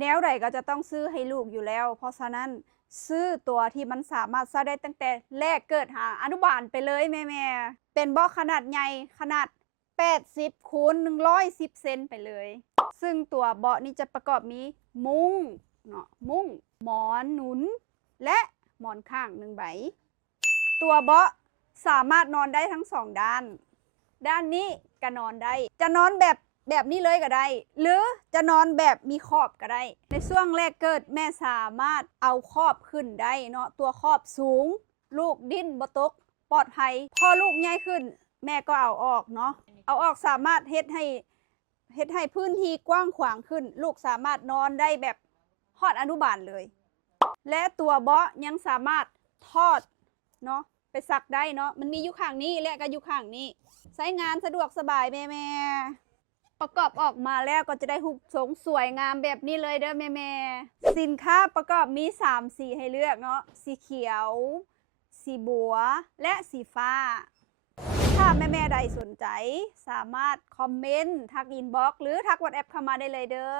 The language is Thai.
แนวใดก็จะต้องซื้อให้ลูกอยู่แล้วเพราะฉะนั้นซื้อตัวที่มันสามารถใช้ได้ตั้งแต่แรกเกิดหาอนุบาลไปเลยแม่ๆเป็นบ่ขนาดใหญ่ขนาด80คูณ110เซนไปเลยซึ่งตัวเบาะนี้จะประกอบมีมุ้งเนาะมุ้งหมอนหนุนและหมอนข้าง1ใบตัวเบาะสามารถนอนได้ทั้ง2ด้านด้านนี้ก็นอนได้จะนอนแบบนี้เลยก็ได้หรือจะนอนแบบมีขอบก็ได้ในช่วงแรกเกิดแม่สามารถเอาขอบขึ้นได้เนาะตัวขอบสูงลูกดิ้นบ่ตกปลอดภัยพอลูกใหญ่ขึ้นแม่ก็เอาออกเนาะเอาออกสามารถเฮ็ดให้พื้นที่กว้างขวางขึ้นลูกสามารถนอนได้แบบฮอดอนุบาลเลยและตัวเบาะยังสามารถทอดเนาะไปซักได้เนาะมันมีอยู่ข้างนี้และก็อยู่ข้างนี้ใช้งานสะดวกสบายแม่ประกอบออกมาแล้วก็จะได้หุบทรงสวยงามแบบนี้เลยเด้อแม่สินค้าประกอบมี3สีให้เลือกเนาะสีเขียวสีบัวและสีฟ้าถ้าแม่ใดสนใจสามารถคอมเมนต์ทักอินบ็อกซ์หรือทักWhatsAppเข้ามาได้เลยเด้อ